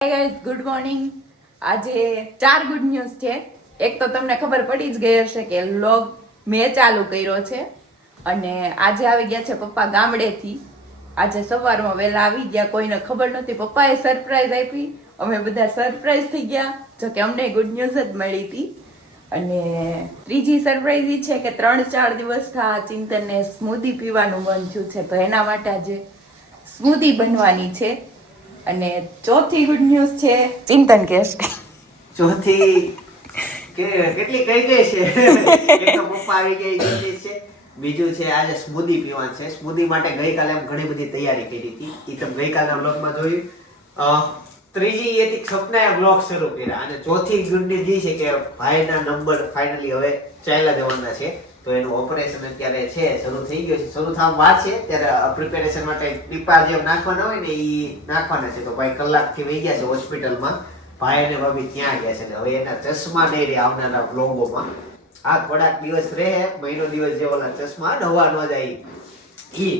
Hi guys, good morning. આજે 4 good news છે. એક તો તમને ખબર પડી જ ગઈ હશે કે વ્લોગ મેં ચાલુ કર્યો છે અને આજે આવી ગયા છે પપ્પા ગામડેથી. આજે સવારમાં વહેલા આવી ગયા, કોઈને ખબર નહોતી. પપ્પાએ સરપ્રાઈઝ આપી, અમે બધા સરપ્રાઈઝ થઈ ગયા, જો કે અમને ગુડ ન્યૂઝ જ મળી હતી. અને ત્રીજી સરપ્રાઈઝ એ છે કે 3-4 દિવસથી ચિંતનને સ્મૂધી પીવાનું મન થયું છે, તો એના માટે આજે સ્મૂધી બનવાની છે. અને ચોથી ગુડ ન્યૂઝ છે, ચિંતન કેસ ચોથી કે કેટલી કઈ ગઈ છે. એક તો પપ્પા આવી ગઈ છે, બીજું છે આજે સ્મૂધી પીવાનું છે. સ્મૂધી માટે ગઈકાલે એમ ઘણી બધી તૈયારી કરી હતી, એ તમે ગઈકાલના બ્લોગમાં જોયું. ત્રીજી એથી સપનાએ બ્લોગ શરૂ કર્યા અને ચોથી ગુડ ન્યૂઝ એ છે કે ભાઈના નંબર ફાઇનલી હવે ચાલ્યા જવાના છે. તો એનું ઓપરેશન અત્યારે છે, શરૂ થઈ ગયું છે, શરૂ થવા વાર છે. ત્યારે પ્રિપેરેશન માટે ટીપા જે નાખવાના હોય ને એ નાખવાના છે. તો ભાઈ કલાકથી વહી ગયા છે હોસ્પિટલમાં, ભાઈ અને ભાભી ત્યાં ગયા છે. હવે એના ચશ્મા નહીં રહે આવનારા વ્લોગોમાં. આ થોડાક દિવસ રહે, મહિનો દિવસ જે ઓલા ચશ્મા નવા ન જાય ઈ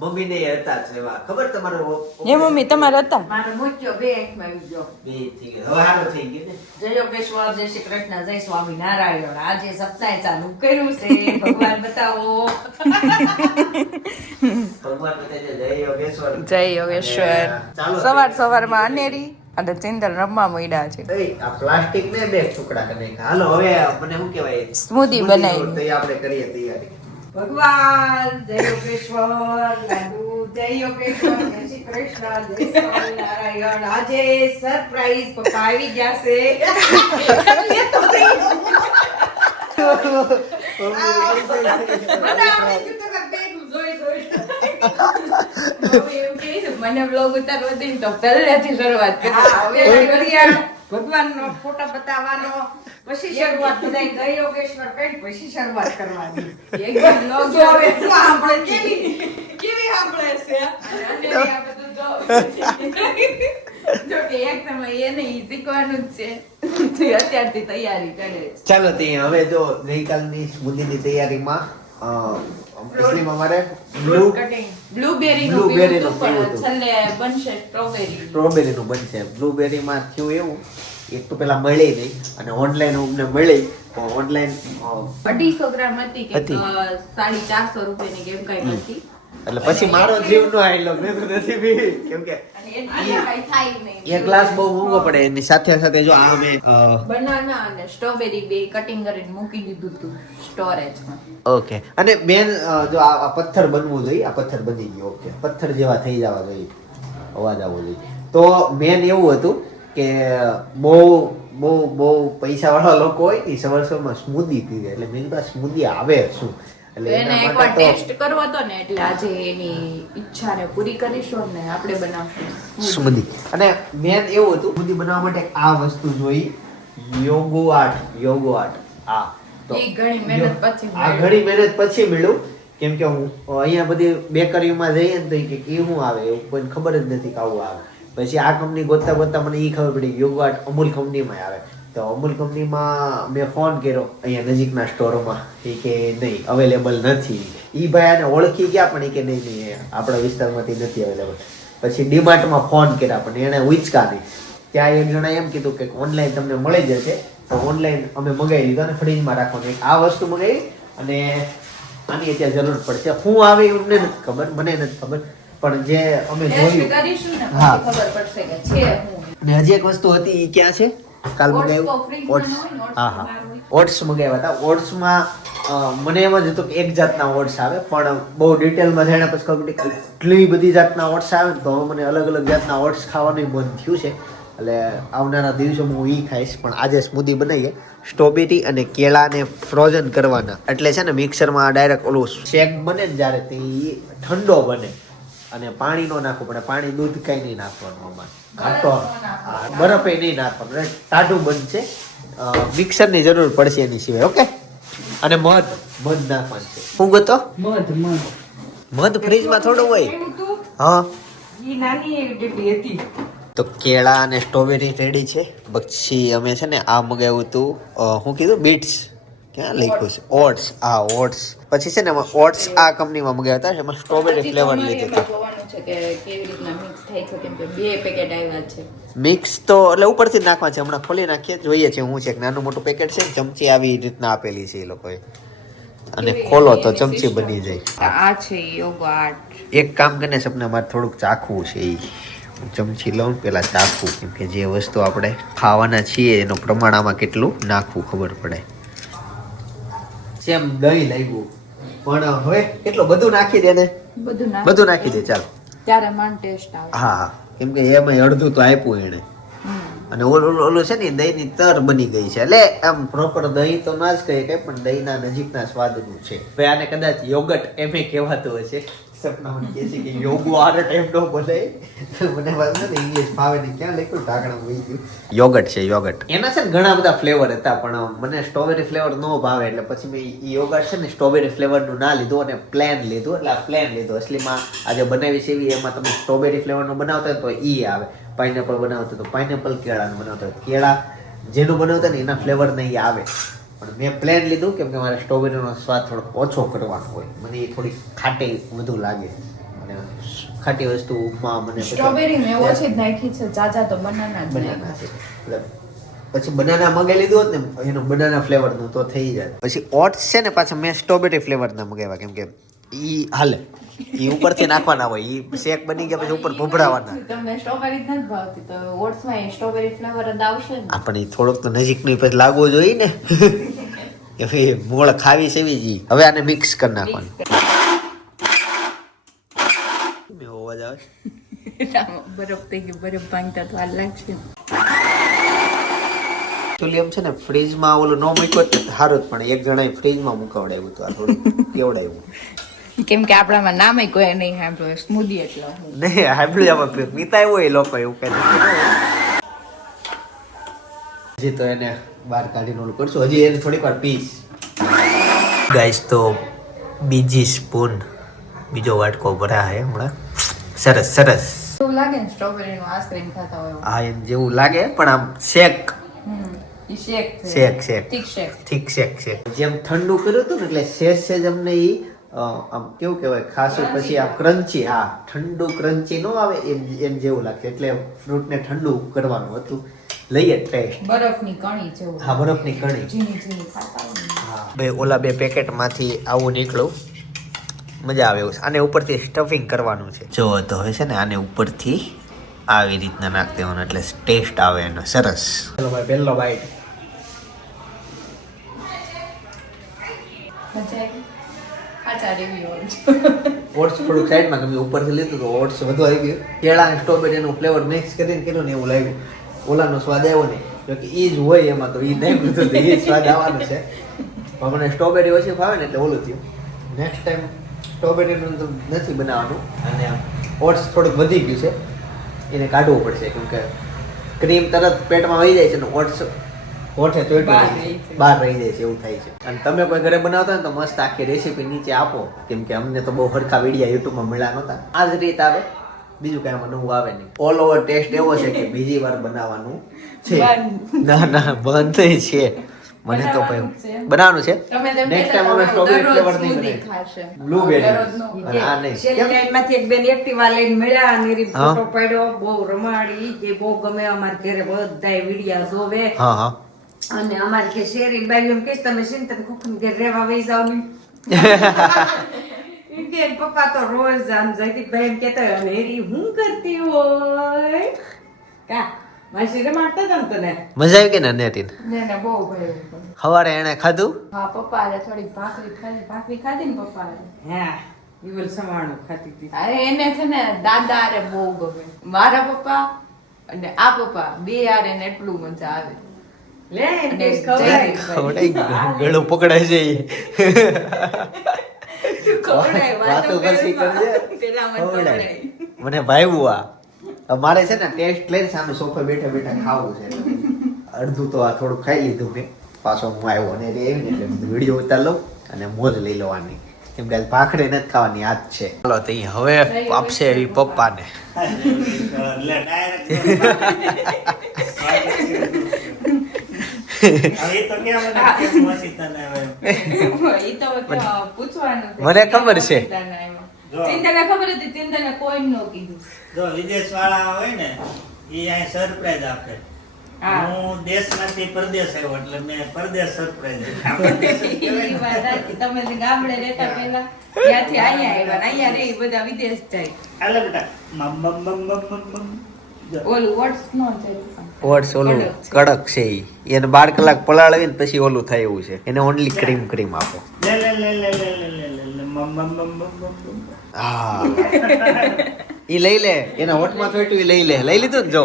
મમ્મી ને હતા જ એવા. ખબર તમારો એ મમ્મી તમારા હતા? મારો મોટો બે આંખમાં આવી ગયો. બે થઈ ગયા, હવે હારો થઈ ગયો ને. જય યોગેશ્વર, જય શ્રી કૃષ્ણ, જય સ્વામી નારાયણ. આજે સપ્તાહે ચાલુ કર્યું છે. ભગવાન બતાવો. ભગવાન બતાવજો. જય યોગેશ્વર. જય યોગેશ્વર. ચાલો સવારમાં અનેરી અને ચિંતન રમવા મળ્યા છે. આ પ્લાસ્ટિક ને બે ટુકડા કરી નાખ્યા. હાલો હવે મને શું કહેવાય, સ્મૂધી બનાવી. તો આપણે કરીએ તૈયારી. ભગવાન જય યોગેશ્વર, લાડુ જય યોગેશ્વર, જય શ્રી કૃષ્ણ, જય સ્વામી નારાયણ. આજે સરપ્રાઈઝ પપ્પા આવી ગયા છે. લેતો થઈ. બધા આપણે જુઠ્ઠા બેઠું જોઈ જોઈ. મને બ્લોગ ઉતારવો હતી ને તો પહેલેથી શરૂઆત કરી. હવે ઘડિયાળ ભગવાનનો ફોટો બતાવવાનો, પછી શરૂઆત બધાય જય યોગેશ્વર કઈ પછી શરૂઆત કરવાની. એકદમ બ્લોગ જો હવે શું આપણે કેવી આપણે છે. અને આ બધું જો કે એક સમય એને ઈ શીખવાનું જ છે, તો અત્યારથી તૈયારી કરે છે. ચાલો ત્યાં હવે જો ગઈકાલની સ્મૂધીની તૈયારીમાં અમારે બ્લુબેરીનું બ્લુબેરીનું પણ પીવું હતું. છેલ્લે બનશે સ્ટ્રોબેરી. સ્ટ્રોબેરીનું બનશે. બ્લુબેરીમાં થયું એવું, એક તો પેલા મળી નહીં અને ઓનલાઈન અમને મળી. ઓનલાઈન 250 ગ્રામ હતી કે હતી. 450 રૂપિયાની કેમ કઈ હતી. એટલે પછી મારો જીવ નો આવેલો મેં તો નથી પી, કેમ કે અને એનાથી કાંઈ થાય નહીં. એક ગ્લાસ બહુ મોંઘો પડે. એની સાથે સાથે જો આ અમે બનાના અને સ્ટ્રોબેરી બે કટિંગ કરીને મૂકી દીધું હતું સ્ટોરેજમાં. ઓકે. અને બેન જો આ પથ્થર બનવું જોઈએ, આ પથ્થર બની ગયો. ઓકે, પથ્થર જેવા થઈ જવા જોઈએ, અવાજ આવવો જોઈએ. તો મેન એવું હતું કે બહુ પૈસા વાળા લોકો હોય ને સવારમાં સ્મૂધી પીવે. એટલે મેં કીધું સ્મૂધી આવે શું, એટલે એને એના એકવાર માટે ટેસ્ટ કરવો હતો ને, એટલે આજે એની ઈચ્છાને પૂરી કરીશું ને આપણે બનાવશું સ્મૂધી. અને મેન એવું હતું સ્મૂધી બનાવવા માટે આ વસ્તુ જોઈ, યોગો આર્ટ. આ તો ઈ ઘણી મહેનત પછી આ ઘણી મહેનત પછી મળ્યું. કેમ કે હું અહીંયા બધી બેકરીમાં જઈએ ને તો એ કે શું આવે એવું કોઈને ખબર જ નથી કે આવું આવે. પછી આ કંપની ગોતતા મને એ ખબર પડી યોગો આર્ટ અમૂલ કંપનીમાં આવે. તો અમૂલ કંપનીમાં મેં ફોન કર્યો અહીંયા નજીકના સ્ટોરમાં, એ કે નહીં અવેલેબલ નથી. એ ભાઈ આને ઓળખી ગયા પણ એ કે નહીં આપણા વિસ્તારમાંથી નથી અવેલેબલ. પછી ડીમાર્ટમાં ફોન કર્યા પણ એને ઉચકા નહીં. ત્યાં એક જણા એમ કીધું કે ઓનલાઈન તમને મળી જશે. તો ઓનલાઈન અમે મંગાવી લીધું અને ફ્રીજમાં રાખવાનું. આ વસ્તુ મંગાવી અને આની અત્યારે જરૂર પડશે. શું આવે એ અમને નથી ખબર, મને નથી ખબર, પણ જે અમે ટેસ્ટ જોયું કરીશું ને હા. પછી ખબર પડશે કે છે શું. અને હજી એક વસ્તુ હતી એ ક્યાં છે, કાલ ઓટ્સ તો મંગાવ્યું ફ્રીજમાં ઓટ્સ. ન હોય ને, ઓટ્સ હા તો હા બહાર હોય. ઓટ્સ મંગાવ્યા હતા. ઓટ્સમાં મને એમ જ હતું કે એક જાતના ઓટ્સ આવે, પણ બહુ ડિટેલમાં જાણ્યા પછી ખબર પડી કે એટલી બધી જાતના ઓટ્સ આવે ને, તો હવે મને અલગ અલગ જાતના ઓટ્સ ખાવાનું મન થયું છે. એટલે આવનારા દિવસોમાં હું એ ખાઈશ. પણ આજે સ્મૂધી બનાવીએ સ્ટ્રોબેરી અને કેળાને ફ્રોઝન કરવાના. એટલે છે ને મિક્સરમાં ડાયરેક્ટ ઓલું શેક બને ને જ્યારે તે ઠંડો બને અને પાણી નો નાખવું પડે. પાણી દૂધ કઈ નહીં નાખવાનું આમાં, ઘાટો બરફ નહીં નાખવાનું, ટાઢું બનશે. મિક્સરની જરૂર પડશે એની સિવાય. ઓકે. અને મધ નાખવાનું છે. શું ગતો મધ ફ્રીજમાં થોડું હોય. હા, ઈ નાની એવી ડબ્બી હતી. તો કેળા અને સ્ટ્રોબેરી રેડી છે. પછી અમે છે ને આ મગાવ્યું હતું, શું કીધું, બીટ્સ ક્યાં લખ્યું છે, ઓટ્સ. આ ઓટ્સ. પછી છે ને ઓટ્સ આ કંપનીમાં મગાવ્યા હતા, એમાં સ્ટ્રોબેરી ફ્લેવર લીધું હતું. છે કે કેવી રીતના મિક્સ થાય છે, કેમ કે 2 પેકેટ આવ્યા છે. મિક્સ તો એટલે ઉપરથી નાખવા છે, હમણાં ખોલી નાખીએ, જોઈએ છે હું છે એક નાનું મોટું પેકેટ છે, ચમચી આવી રીતના આપેલી છે એ લોકોએ, અને ખોલો તો ચમચી બની જાય. આ છે યોગર્ટ. એક કામ કરીને સપના મારે થોડુંક ચાખવું છે, એ ચમચી લઉં પેલા ચાખવું, કેમ કે જે વસ્તુ આપણે ખાવાના છીએ એનું પ્રમાણ આમાં કેટલું નાખવું ખબર પડે. સેમ દહીં લાગ્યું, પણ હવે કેટલું બધું નાખી દે ને, બધું નાખી દે ચાલ, ત્યારે મન ટેસ્ટ આવે. હા, કેમ કે એમાં અડધું તો આપ્યું એને, અને ઓલું છે ને દહીં ની તર બની ગઈ છે, એટલે આમ પ્રોપર દહીં તો ના જ કહીએ કઈ, પણ દહીંના નજીકના સ્વાદનું છે. હવે આને કદાચ યોગટ એમે કહેવાતું હશે. સપના મને કહે છે કે યોગવાર્ટ એમ નો બોલે, મને વાત ને ઇંગ્લિશ ફાવે નહીં, ક્યાં લખ્યું ઢાંકણા વહી ગયું. યોગટ છે યોગટ. એના છે ને ઘણા બધા ફ્લેવર હતા, પણ મને સ્ટ્રોબેરી ફ્લેવર નો ભાવે, એટલે પછી મેં ઈ યોગટ છે ને સ્ટ્રોબેરી ફ્લેવર નું ના લીધું અને પ્લેન લીધું. એટલે આ પ્લેન લીધું. અસલીમાં આજે બનાવી છે એવી, એમાં તમે સ્ટ્રોબેરી ફ્લેવર નું બનાવતા હોય તો ઈ આવે, પાઇનેપલ બનાવતો તો પાઇનેપલ, કેળાનું બનાવતો હોય કેળા, જેનું બનાવતા ને એના ફ્લેવર નહીં આવે. પણ મેં પ્લેન લીધું કેમ કે મારે સ્ટ્રોબેરીનો સ્વાદ થોડો ઓછો કરવાનો હોય, મને એ થોડી ખાટી વધુ લાગે, અને ખાટી વસ્તુ ઉપમા મને સ્ટ્રોબેરી મેં ઓછી જ નાખી છે, જાજા તો બનાના જ બનાના છે. એટલે પછી બનાના મગાવી લીધું હોત ને એનું બનાના ફ્લેવર નું તો થઈ જાય. પછી ઓટ્સ છે ને પાછા મેં સ્ટ્રોબેરી ફ્લેવર ના મગાવ્યા, કેમ કે ઈ હાલે, ઈ ઉપરથી નાખવાના હોય, ઈ શેક બની ગયા પછી ઉપર ભભરાવાના. તમને સ્ટ્રોબેરી જ નથી ભાવતી તો ઓટ્સ માં સ્ટ્રોબેરી ફ્લેવર જ આવશે ને. આપણે થોડોક તો નજીકનું પછી લાગવું જોઈએ ને, કે મોળ ખાવી છે એવી જી. હવે આને મિક્સ કરી નાખવાનું. અવાજ આવે બરફ થઈ ગયું, બરફ ભાંગતા તો વાર લાગશે. એકચ્યુઅલી એમ છે ને ફ્રીજમાં ઓલું ન મૂક્યું તો સારું જ, પણ એક જણાએ ફ્રીજમાં મુકાવડાવ્યું તો આ થોડું કેવડાવ્યું, કેમ કે આપણામાં નામે કોઈ નહીં સાંભળ્યું, સ્મૂધી એટલે નહીં સાંભળ્યું, આમાં પીતા હોય એ લોકો એવું કઈ હજી તો એને બહાર કાઢીને ઓલું કરશું, હજી એને થોડીક વાર પીસ. ગાઈસ તો બીજી સ્પૂન, બીજો વાટકો ભરા હે હમણાં. સરસ સરસ. એવું લાગે ને સ્ટ્રોબેરી નું આઈસ્ક્રીમ ખાતા હોય. હા એમ જેવું લાગે, પણ આમ શેક શેક શેક શેક ઠીક શેક ઠીક શેક છે. જેમ ઠંડુ કર્યું હતું ને એટલે સેજ અમને ઈ આમ કેવું કહેવાય ખાસું પછી આમ ક્રન્ચી, હા ઠંડુ ક્રન્ચી નો આવે એમ જેવું લાગશે, એટલે ફ્રૂટ ને ઠંડુ કરવાનું હતું. લઈએ ટેસ્ટ. બરફની કણી જેવું. હા બરફની કણી. ઝીણી ઝીણી ખાતા હોય. હા બે ઓલા 2 પેકેટ માંથી આવું નીકળ્યું, મજા આવે એવું. આને ઉપરથી સ્ટફિંગ કરવાનું છે, જો તો હવે છે ને આને ઉપરથી આવી રીતના નાખ દેવાનું, એટલે ટેસ્ટ આવે એનો સરસ. ચલો ભાઈ પહેલો બાઈટ. મજા આવી. આચાર રિવ્યુ ઓટ્સ થોડુંક સાઈડમાં, કેમ કે ઉપરથી લીધું તો ઓટ્સ વધુ આવી ગયું. કેળા અને સ્ટ્રોબેરીનું ફ્લેવર મિક્સ કરીને કર્યું ને એવું લાગ્યું, ઓલાનો સ્વાદ આવ્યો નહીં, જોકે ઈ જ હોય એમાં, તો ઈ નહીં બધું તો ઈ જ સ્વાદ આવવાનો છે. પણ મને સ્ટ્રોબેરી ઓછી ભાવે ને એટલે ઓલું થયું. નેક્સ્ટ ટાઈમ સ્ટ્રોબેરીનું તો નથી બનાવવાનું, અને ઓટ્સ થોડુંક વધી ગયું છે, એને કાઢવું પડશે, કેમ કે ક્રીમ તરત પેટમાં વહી જાય છે ને ઓટ્સ ઓઠે તો બહાર રહી જાય છે એવું થાય છે. અને તમે કોઈ ઘરે બનાવતા હોય તો મસ્ત આખી રેસીપી નીચે આપો, કેમ કે અમને તો બહુ હરખા વિડીયા યુટ્યુબમાં મળ્યા નહોતા. આ જ રીત આવે, બીજું કઈ આમાં નવું આવે નહીં. ઓલ ઓવર ટેસ્ટ એવો છે કે બીજી વાર બનાવવાનું છે. ના ના બંધ છે, મને તો ભાઈ બનાવવાનું છે. નેક્સ્ટ ટાઈમ અમે સ્ટ્રોબેરી ફ્લેવર નહીં બનાવીએ, બ્લુબેરી અને આ નહીં. શેરીમાંથી એક બેન એક્ટિવા લઈને મળ્યા અને રી ફોટો પાડ્યો, બહુ રમાડી, જે બહુ ગમે. અમારા ઘરે બધાય વિડિયા જોવે. હા હા. અને અમારે કે શેરી બાઈ એમ કહીશ તમે સિંતન કુકન ઘરે રહેવા વહી જાવ ને. કે પપ્પા તો રોજ આમ જયદીપભાઈ એમ કહેતા હોય, અને એરી હું કરતી હોય કા માસી રમાડતા હતા ને તને. મજા આવી ગઈ ને નેટીન? ને બહુ ભાઈ. સવારે એને ખાધું? હા પપ્પા આજે થોડી ભાખરી ખાધી ને પપ્પા. હા ઈવલ સવાણું ખાતી હતી. અરે એને છે ને દાદા અરે બહુ ગમે. મારા પપ્પા અને આ પપ્પા બે યાર એને એટલું મજા આવે. લે ટેસ્ટ ખવડાય ગળું પકડાય છે ઈ. વાતો પછી કરજે. મને ભાવ્યું આ. મારે છે ને ટેસ્ટ લઈને સામે સોફે બેઠા બેઠા ખાવું છે. અડધું તો આ થોડું ખાઈ લીધું મેં, પાછો હું આવ્યો અને એવી ને એટલે વિડીયો ઉતાર લઉં અને મોજ લઈ લેવાની, કેમ કે ભાખરી નથી ખાવાની આજ છે. ચાલો તો હવે આપશે એ પપ્પાને. મને ખબર છે ચિંતાને ખબર હતી, ચિંતાને કોઈ ન કીધું. જો વિદેશ વાળા હોય ને એ અહીં સરપ્રાઈઝ આપે. હા. હું દેશમાંથી પરદેશ આવ્યો એટલે મેં પરદેશ સરપ્રાઈઝ ઈ વાત સાચી. તમે જે ગામડે રહેતા પહેલા ત્યાંથી અહીંયા આવ્યા ને અહીંયા રહી બધા વિદેશ જાય. હાલે બેટા મમ બમ બમ બમ બમ બમ. જો. ઓલું વોટ્સ નો છે ઓટ્સ ઓલું કડક છે ઈ. એને 12 કલાક પલાળવીને પછી ઓલું થાય એવું છે. એને ઓનલી ક્રીમ આપો. લે લે લે લે લે લે લે લે લે મમ બમ બમ બમ બમ બમ. હા ઈ લઈ લે. એના હોઠમાં થોડું ઈ લઈ લે. લઈ લીધું ને જો.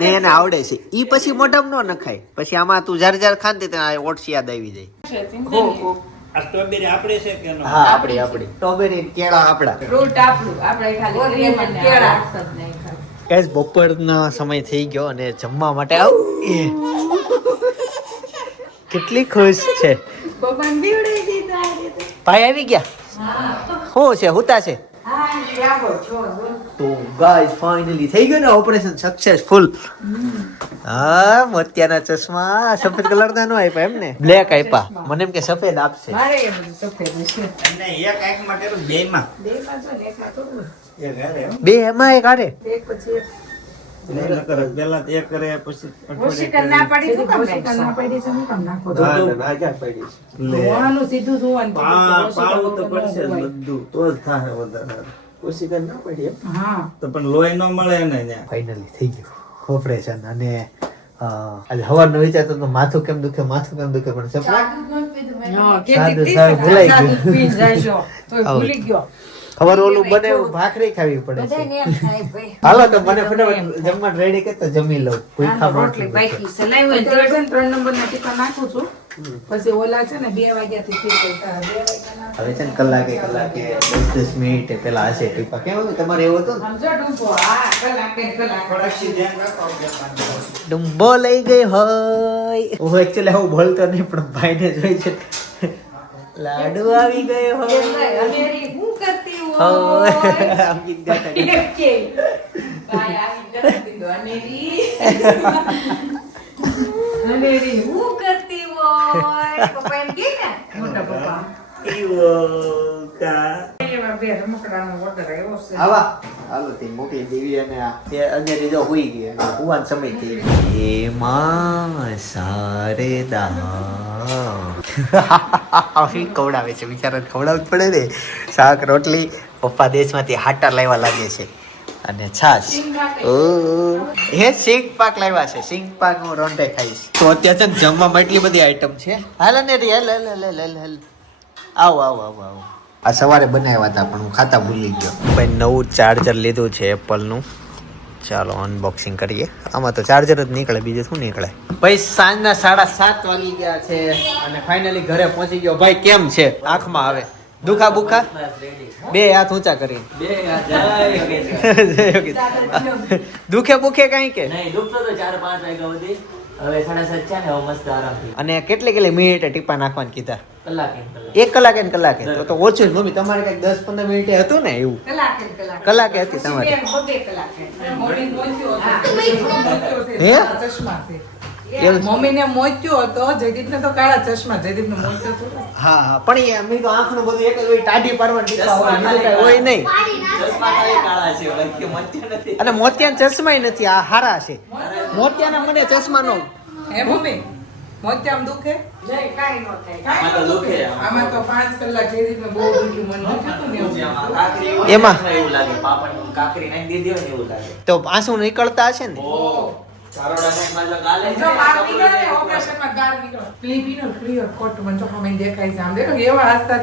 ને એને આવડે છે. ઈ પછી મોઢામાં ન નખાય. પછી આમાં તું જાર ખાંતી ત્યાં ઓટ્સ યાદ આવી જાય. આ સ્ટ્રોબેરી આપણે છે કે નો? હા આપડી સ્ટ્રોબેરી કેળા આપડા. ફ્રૂટ આપણું આપણે ખાલી ક્રીમ અને કેળા જ નહીં ખાતા. ગાઈસ બપોરનો સમય થઈ ગયો અને જમવા માટે આવ કેટલી ખુશ છે. પપ્પાને બીવડાવી દીધા આ રીતે. ભાઈ આવી ગયા. શું છે હુતા છે? હા એ આવો છો બોલ. તો ગાઈસ ફાઇનલી થઈ ગયું ને ઓપરેશન સક્સેસફુલ. હા મોતિયાના ચશ્મા સફેદ કલરના નો આપ્યા એમ ને? બ્લેક આપ્યા. મને એમ કે સફેદ આપશે. મારે એ બધું સફેદ છે. અને એક આંખમાં કર્યું બેયમાં. બે પાછો ને એકમાં થોડું. એક હારે હો. બે એમાં એક આરે. એક પછી એક. નહીં ન કરે. પહેલા તો એક કરે પછી ઓશિકર ના પાડી શું કામ ઓશિકર ના પાડી છે શું કામ નાખો છો? લે. જોવાનું સીધું જોવાનું. પાળવું તો પડશે જ બધું તો જ થાય વધારે. હા તો પણ લોહી ન મળે ને ત્યાં. ફાઇનલી થઈ ગયું ઓપરેશન અને આજે સવારનો વિચારતો તો માથું કેમ દુખે પણ સપના હા, સાદું કેટલી સાવ ભૂલાઈ ગયું. સાદું પીને જાય છો. તોય ભૂલી ગયો. ખબર ઓલું બને ભાખરી ખાવી પડે છે. બધાને એમ થાય ભાઈ. હાલો તો મને ફટાફટ જમવા રેડી કે તો જમી લઉં. ભૂખ્યા રોટલી બાકી છે. લાવ્યો અત્યારે છે ને 3 નંબરના ટીકા નાખું છું. પછી ઓલા છે ને 2 વાગ્યાથી ફીટ કરતા 2 વાગ્યાના હવે છે ને કલાકે 10 મિનિટ પેલા હશે ટીપા. કેમ હતું તમારે એવું હતું ને? સમજો ડૂબો. હા કલાકે કલાક. થોડાક ધ્યાન રાખો આપણે. ડુંબો લઈ ગઈ હોય. હું એકચ્યુઅલી હું બોલતો નહીં પણ ભાઈને જોઈ છે. લાડુ આવી ગયો હોય. અનેરી હું કરતી હોય. આમ ગીત ગાતા ગાતા. એમ કે. ભાઈ આવી કરતી દો અનેરી. અનેરી હું કરતી હોય. પપ્પા એમ કે ને મોટા પપ્પા. ઈવો કા. એવા બે રમકડાનો order આવ્યો છે. આવા હાલો તે મોકલી દેવી અને આ તે અંજરી જો હુઈ ગઈ અને હુવાનો સમય થઈ ગયો. એમાં સારેદા આવી ખવડાવે છે બિચારા ખવડાવવું જ પડે ને. શાક રોટલી પપ્પા દેશમાંથી હાટા લાવ્યા લાગે છે અને છાશ. ઓ હે સિંગ પાક લાવ્યા છે. સિંગ પાક હું રોંઢે ખાઈશ. તો અત્યારે છે ને જમવામાં એટલી બધી આઈટમ છે. હાલ ને રી હાલ આવો આ સવારે બનાવ્યા હતા પણ હું ખાતા ભૂલી ગયો. ભાઈ નવું ચાર્જર લીધું છે એપલનું. ચાલો અનબોક્સિંગ કરીએ. આમાં તો ચાર્જર જ નીકળે બીજું શું નીકળે. ભાઈ સાંજના 7:30 વાગી ગયા છે અને ફાઇનલી ઘરે પહોંચી ગયો. ભાઈ કેમ છે? આંખમાં આવે દુખા બુખા? બે હાથ ઊંચા કરી. દુખે બુખે કઈ કે નહીં દુખતો તો 4-5 વાગ્યા સુધી. હવે 7:30 છે ને હવે મસ્ત આરામથી અને કેટલી મિનિટે ટીપા નાખવાનું કીધા? કલાકે 1 કલાકે તો ઓછું જ મમ્મી. તમારે કઈક 10-15 મિનિટે હતું ને એવું? કલાકે હતી તમારે. બબે કલાકે. મોડી મોચ્યો હતો. હે? ચશ્મા છે. એવું છે? મમ્મીને મોચ્યો હતો. જયદીપને તો કાળા ચશ્મા. જયદીપને મોચ્યો હતો. હા પણ એ મેં તો આંખનું બધું એક જ હોય. ટાઢી પાડવાની ટીપા હોય બીજું કઈ હોય નહીં. ચશ્મા ખાલી કાળા છે બાકી મત્યા નથી. અને મોતિયાના ચશ્માય નથી. આ હારા છે. મોતિયાના મને ચશ્મા નો. હે મમ્મી મોચ્યામ દુખે? નહીં કાઈ ન થાય. આમાં તો દુખે. આમાં તો 5 કલાક જયદીપને બહુ દુખ્યું. મને દુખ્યું ને એવું. આમાં કાકરી એવું એમાં? એવું લાગે પાપડ કાકરી નાખી દીધી હોય ને એવું લાગે. તો આંસુ નીકળતા હશે ને? ઓ કારોડા નાખમાં તો ગાલે જો બહાર નીકળે ને ઓપરેશનમાં ગાર નીકળે. ક્લિપિનો ક્લિયર કોટ મને જો સામે દેખાય છે. આમ દેખો એવા હસતા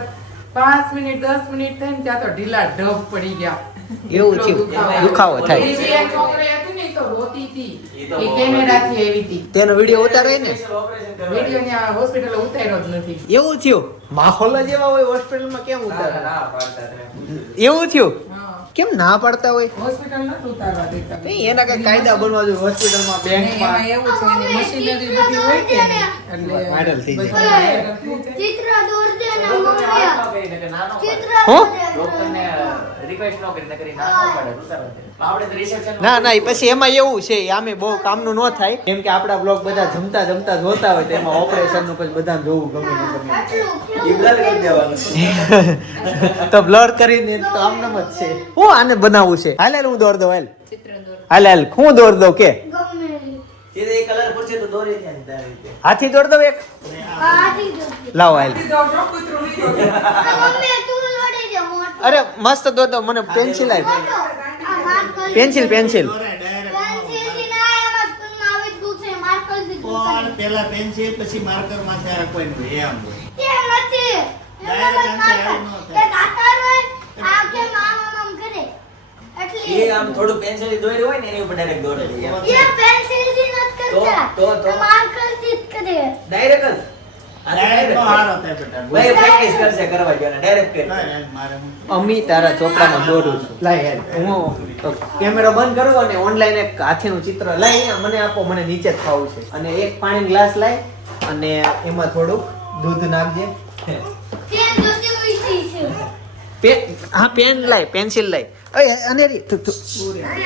5 મિનિટ 10 મિનિટ થઈને ત્યાં તો ઢીલા ઢબ પડી ગયા. એવું થયું. દુખાવો થાય. બીજી એક છોકરી હતી ને ઈ તો રોતી હતી. એ કેનેડાથી આવી હતી. તેનો વિડીયો ઉતારે ને? ઓપરેશન કરવા વિડીયો ત્યાં હોસ્પિટલ ઉતાર્યો જ નથી. એવું થયું. માહોલ જ એવા હોય હોસ્પિટલમાં કેમ ઉતારે? ના પાડતા હતા. એવું થયું. હા. કેમ ના પાડતા હોય? હોસ્પિટલ નથી ઉતારવા દેતા. નહીં, એના કઈ કાયદા બનવા જોઈએ હોસ્પિટલમાં, બેંકમાં. એમાં એવું છે એની મશીનરી બધી હોય કે નહીં. એટલે વાયરલ થઈ જાય. બધું વાયરલ થઈ જાય. ચિત્ર દોરજે ને ડોક્ટરને મોકલ્યા. વાત ન કરી ને કે નાનો ચિત્ર હો? દોરજે. ડોક્ટરને રિક્વેસ્ટ ન કરી નકરી ના ન પડે ઉતારવા દે. આપણે તો રિસેપ્શન ના ના ઈ પછી એમાં એવું છે આમે બહુ કામનું ન થાય કેમ કે આપડા બ્લોગ બધા જમતા જમતા જોતા હોય તો એમાં ઓપરેશન નું પછી બધા જોવું ગમે ન ગમે ઈ બ્લર કરી દેવાનું. તો બ્લર કરીને તો આમનામ જ છે હું આને બનાવવું છે હાલ હાલ હું દોડ દઉં હાલ હાલ હાલ હું દોડ દઉં કે સીધે એ કલર પૂછે તો દોરી ત્યાં દાવી દે. હાથી દોડ દઉં એક લાવો હાલ અરે મસ્ત દોડ દઉં મને પેન્સિલ આવી પેન્સિલ પેન્સિલ પણ પેલા પેન્સિલ પછી માર્કર માંથી રાખવાનું એમ એ આમ થોડું પેન્સિલ દોર્યું હોય ને એની ઉપર ડાયરેક્ટ દોરે છે એમ. ડાયરેક્ટ જ આ ડાયરેક્ટ નો હારો થાય બેટા ભાઈ પ્રેક્ટિસ કરશે કરવા ગયો ને ડાયરેક્ટ કરી કાંઈ નહીં, મારે હું અમી તારા ચોપડામાં દોરું છું લાય હેલ હું કેમેરો બંધ કરું અને ઓનલાઈન એક હાથીનું ચિત્ર લાય અહીંયા મને આપો મને નીચે જ ખાવું છે અને એક પાણીનો ગ્લાસ લાય અને એમાં થોડુંક દૂધ નાખજે હા પેન લાય પેન્સિલ લાય અય અનેરી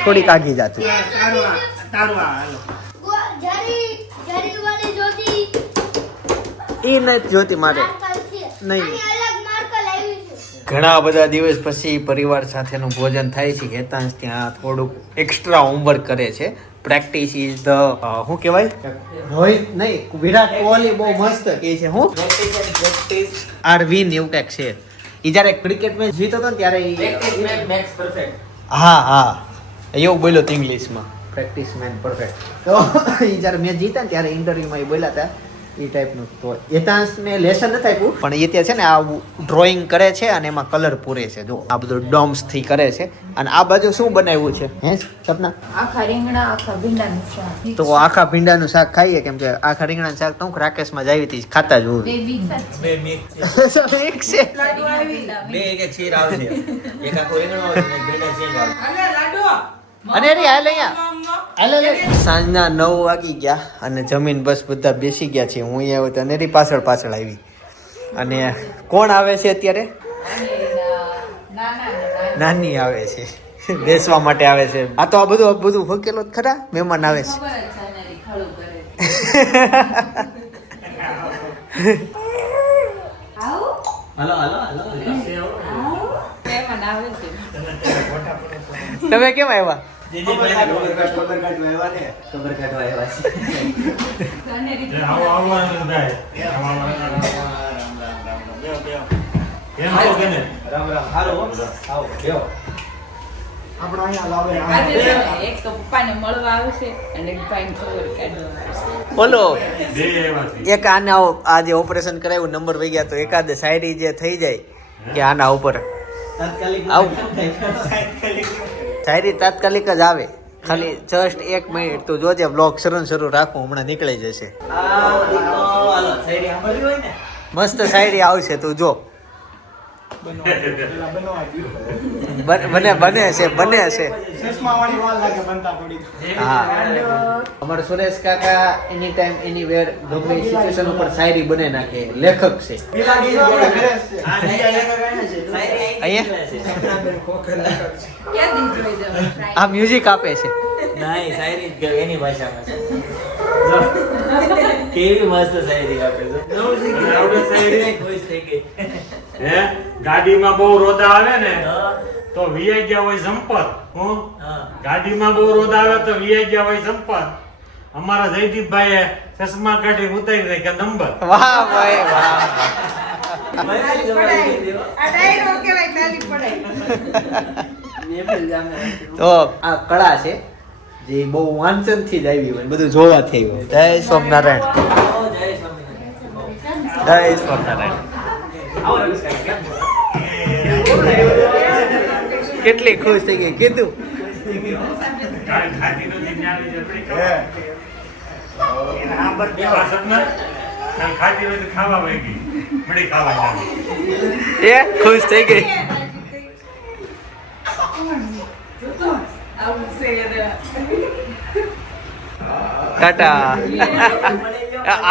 થોડીક આગી જાતું તારું આ હાલો. ઈ નથી જોતી મારે નહીં ઘણા બધા દિવસ પછી પરિવાર સાથેનું ભોજન થાય છે હેતાંશ ત્યાં થોડુંક એક્સ્ટ્રા હોમવર્ક કરે છે પ્રેક્ટિસ ઇઝ ધ શું કહેવાય રોહિત નહીં વિરાટ કોહલી બહુ મસ્ત કહે છે હું પ્રેક્ટિસ આર વિન એવું કંઈક છે ઈ જ્યારે ક્રિકેટ મેચ જીતો હતો ને ત્યારે ઈ પ્રેક્ટિસ મેક્સ પરફેક્ટ. હા હા એવું બોલ્યો તો ઇંગ્લિશમાં પ્રેક્ટિસ મેન પરફેક્ટ તો ઈ જ્યારે મેચ જીતા ને ત્યારે ઇન્ટરવ્યુમાં એ બોલ્યા હતા એ ટાઈપનું તો હેતાંશને લેસન નથી આપ્યું પણ એ ત્યાં છે ને આ ડ્રોઈંગ કરે છે અને એમાં કલર પૂરે છે જો આ બધું ડોમ્સ થી કરે છે અને આ બાજુ શું બનાવ્યું છે હે સપના આખા રીંગણા આખા ભીંડાનું શાક તો આખા ભીંડાનું શાક ખાઈએ કેમ કે આખા રીંગણાનું શાક તો હું રાકેશમાં જ આવી હતી ખાતા જ બે મિક્સ બે મિક્સ એક છે બે એક શીર આવશે એક આખો રીંગણો આવશે ને એક ભીંડા શીર આવશે. અને રે હાલ અહીંયા હાલ હાલ સાંજના 9 વાગી ગયા અને જમીન બસ બધા બેસી ગયા છે હું અહીંયા આવ્યો તો અનેરી પાછળ પાછળ આવી અને કોણ આવે છે અત્યારે નાની આવે છે બેસવા માટે આવે છે આ તો આ બધું ફકેલો જ ખરા મહેમાન આવે છે હાલો હાલો હાલો મહેમાન આવે છે તમે કેમ આવ્યા ખબર કાઢવા આવ્યા છે. રામ રામ હાલો આવો બેહો. આજે છે ને, એક તો પપ્પાને મળવા આવશે અને એક ભાઈને ખબર કાઢવા આવશે. બોલો એક આને આ જે ઓપરેશન કરાવ્યું નંબર વહી ગયા તો એકાદ શાયરી જે થઈ જાય કે આના ઉપર તાત્કાલિક આવું. શાયરી તાત્કાલિક જ આવે ખાલી જસ્ટ 1 મિનિટ તું જોજે બ્લોગ શરૂ રાખું હમણાં નીકળી જશે હાલો શાયરી સાંભળવી હોય ને મસ્ત શાયરી આવશે તું જો બને છે હા અમારા સુરેશ કાકા એની ટાઈમ એની વેર ગમે સિચ્યુએશન ઉપર શાયરી બને નાખે લેખક છે ક્યાં દી જોઈ જવાનું? આ મ્યુઝિક આપે છે નહીં શાયરી જ એની ભાષામાં છે. કેવી મસ્ત શાયરી આપે છે. ખુશ થઈ ગઈ. હે ગાડીમાં બહુ રોદા આવે ને હા, તો વીઆઈ ગયા હોય સંપત હું હા. ગાડીમાં બહુ રોદા આવે તો વીઆઈ ગયા હોય સંપત અમારા જયદીપભાઈએ ચશ્મા કાઢી ઉતારી રાખ્યા નંબર વાહ ભાઈ વાહ મહેફિલ જમાડી દીધી હો. આ ડાયરો કહેવાય તાલી પડાય. મહેફિલ જામે. તો આ કળા છે જે બહુ વાંચન થી જ આવી હોય બધું જોવાથી આવ્યું જય સ્વામિનારાયણ ઓ, જય સ્વામિનારાયણ. જય સ્વામિનારાયણ આવો રમેશ કાકા, કેમ છો? કેટલી ખુશ થઈ ગઈ કીધું ખાતી નથી ન્યાલી જબરી ખબર. એવા સપના કાલ ખાતી નથી ખાવા વહી ગઈ બડી ખાવા જાવી. એ ખુશ થઈ ગઈ આવું છે યાર. ટાટા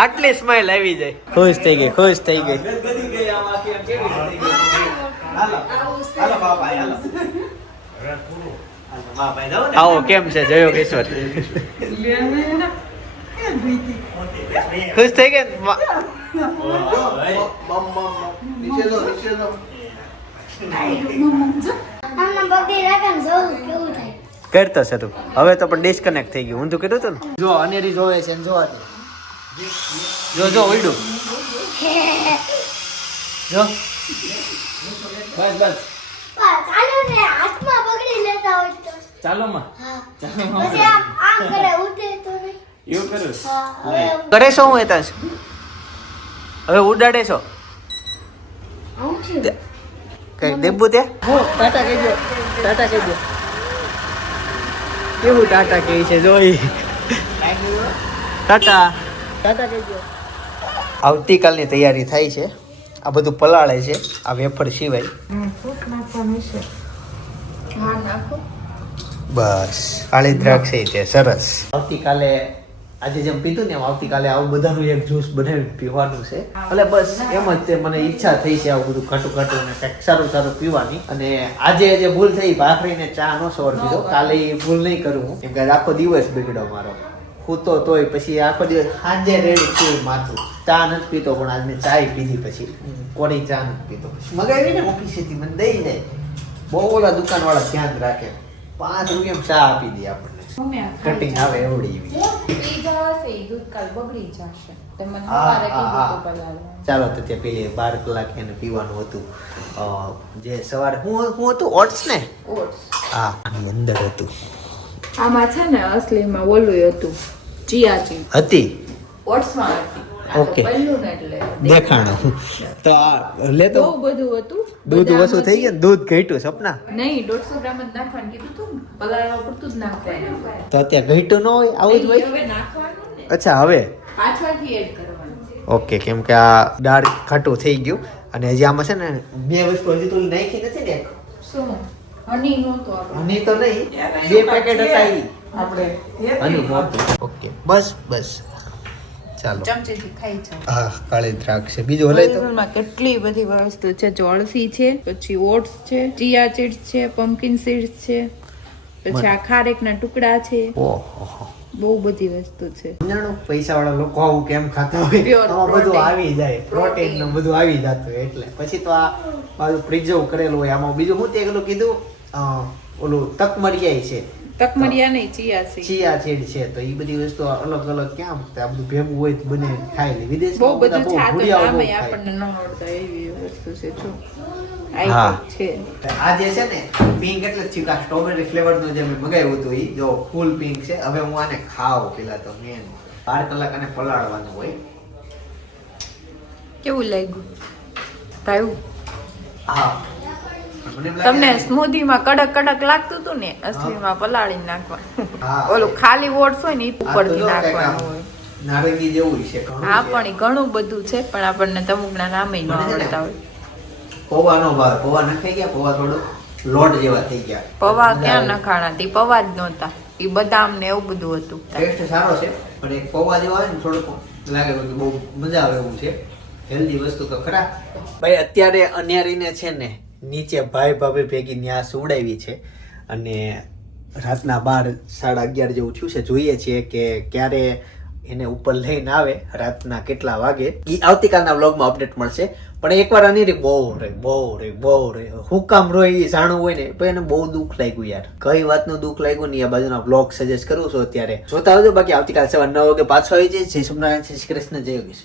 આટલી સ્માઈલ આવી જાય ખુશ થઈ ગઈ ખુશ થઈ ગઈ ગદગદી ગઈ આમ આખી, આમ કેવી રીતે થઈ ગઈ? હાલો હાલો બાપા હાલો. વાહ ભાઈ જાઓ ને. આવો કેમ છે જય યોગેશ્વર ખુશ થઈ ગયા ઓય. કરતો છે તું હવે તો પણ ડિસ્કનેક્ટ થઈ ગયું હું તો કીધું હતું ને જો અનેરી જોવે છે ને જોવા દે જો ઉડ્યું જો બસ બસ ચાલો માં એવું કરું કરે છો હું એતા હવે ઉડાડે છો કઈ દેબુ તે ટાટા કહેજો કેવું ટાટા કહે છે જોઈ ટાટા કહેજો આવતીકાલની તૈયારી થાય છે આ બધું પલાળે છે આ વેફર સિવાય બસ કાળી દ્રાક્ષ છે સરસ આવતીકાલે આજે જેમ પીધું ને એમ આવતીકાલે આવું બધાનું એક જ્યુસ બનાવી પીવાનું છે એટલે બસ એમ જ તે મને ઈચ્છા થઈ છે આવું બધું ખાટું ને કંઈક સારું પીવાની અને આજે જે ભૂલ થઈ ભાખરીને ચા નો સવાર પીધો કાલે એ ભૂલ નહીં કરું હું કેમ કે આખો દિવસ બગડ્યો મારો ખૂતો તોય પછી આખો દિવસ સાંજે રેડી થયું માથું ચા નથી પીતો પણ આજ મેં ચાય પીધી પછી કોરી ચા નથી પીતો મગાવી ને ઓફિસેથી મને દઈ જાય બહુ ઓલા દુકાન વાળા ધ્યાન રાખે 5 રૂપિયા ચા આપી દે આપણને કટિંગ આવે એવડી ચાલો તો ત્યાં પેલી 12 કલાક એને પીવાનું હતું જે સવારે હું હતું ઓટ્સ ને હા આની અંદર હતું આમાં છે ને અસલીમાં ઓલું હતું ચિયા ચીજ હતી ઓટ્સમાં હતી ઓકે દેખાણું તો લેતો બહુ બધું હતું દૂધ ઓછું થઈ ગયું દૂધ ઘટ્યું સપના નહીં 150 ગ્રામ જ નાખવાનું કીધું તું પલાળવા પડતું જ નાખવાનું તો અત્યારે ઘટ્યું ન હોય આવું જ હોય હવે નાખવાનું ને અચ્છા હવે પાછળથી એડ કરવાનું ઓકે કેમ કે આ દાળ ખાટું થઈ ગયું અને હજી આમાં છે ને બે વસ્તુ હજી તો નાખી નથી ને શું હની નહોતો આપણે હની તો નહીં 2 પેકેટ હતા ઈ આપણે હની નહોતું ઓકે બસ ચાલો ચમચીથી ખાઈ જાવ હા કાળી દ્રાક્ષ છે બીજું હલાય તો માં કેટલી બધી વસ્તુ છે જો અળસી છે પછી ઓટ્સ છે ચિયા સીડ્સ છે પમ્પકિન સીડ્સ છે પછી આ ખારેકના ટુકડા છે ઓહો બહુ બધી વસ્તુ છે સમજાણું પૈસા વાળા લોકો આવું કેમ ખાતા હોય Pure આમાં બધું protein. આવી જાય પ્રોટીન ને બધું આવી જતું હોય એટલે પછી તો આ બાજુ પ્રિઝર્વ કરેલું હોય આમાં બીજું હું તે પેલું કીધું ઓલું તકમરિયાઈ છે તકમરિયા નહીં ચિયા સીડ ચિયા સીડ છે તો એ બધી વસ્તુ અલગ અલગ ક્યાં આ બધું ભેગું હોય તો બને ખાઈ લે બહુ વિદેશમાં બધું બધા છે આ તો ભૂડિયાઓ બહુ નામે ખાય. આપણને ન આવડતા એવી વસ્તુ છે જો હા. આ છે આ જે છે ને પિંક એટલે જ છે સ્ટ્રોબેરી ફ્લેવર નું જે મેં મગાવ્યું હતું ઈ જો ફૂલ પિંક છે હવે હું આને ખાવ પેલા તો મેન 12 કલાક આને પલાળવાનું હોય કેવું લાગ્યું ભાઈ હા મને એમ લાગે તમને સ્મૂધીમાં કડક લાગતું હતું ને અસલીમાં પલાળી નાખવાનું હા. ઓલું ખાલી ઓટ્સ હોય ને એ આ તો ઉપરથી જો કંઈક નાખવાનું આમ હોય નારંગી જેવું છે ઘણું હા છે. પણ ઈ ઘણું બધું છે પણ આપણને તમુકના નામે ન આવડતા હોય પૌવાનો ભાવ પૌવા નખાઈ ગયા પૌવા થોડું લોટ જેવા થઈ ગયા પૌવા ક્યાં નખાણા તે પૌવા જ નહોતા એ બદામ ને એવું બધું હતું ટેસ્ટ સારો છે પણ એક પૌવા જેવા હોય ને થોડુંક લાગે કે બહુ મજા આવે એવું છે હેલ્ધી વસ્તુ તો ખરા ભાઈ અત્યારે અન્યારીને છે ને નીચે ભાઈ ભાભી ભેગી ન્યા સુવડાવી છે અને રાતના 12-11:30 જેવું થયું છે જોઈએ છીએ કે ક્યારે એને ઉપર લઈને આવે રાતના કેટલા વાગે ઈ આવતીકાલના વ્લોગમાં અપડેટ મળશે પણ એકવાર અનિરી બહુ રે હું કામ રોય એ જાણવું હોય ને તો એને બહુ દુઃખ લાગ્યું યાર કઈ વાતનું દુઃખ લાગ્યું ને આ બાજુના વ્લોગ સજેસ્ટ કરું છું અત્યારે જોતા આવજો બાકી આવતીકાલ સવાર 9 વાગે પાછો આવી જાય જય સોમનારાયણ જય શ્રી કૃષ્ણ જય યોગેશ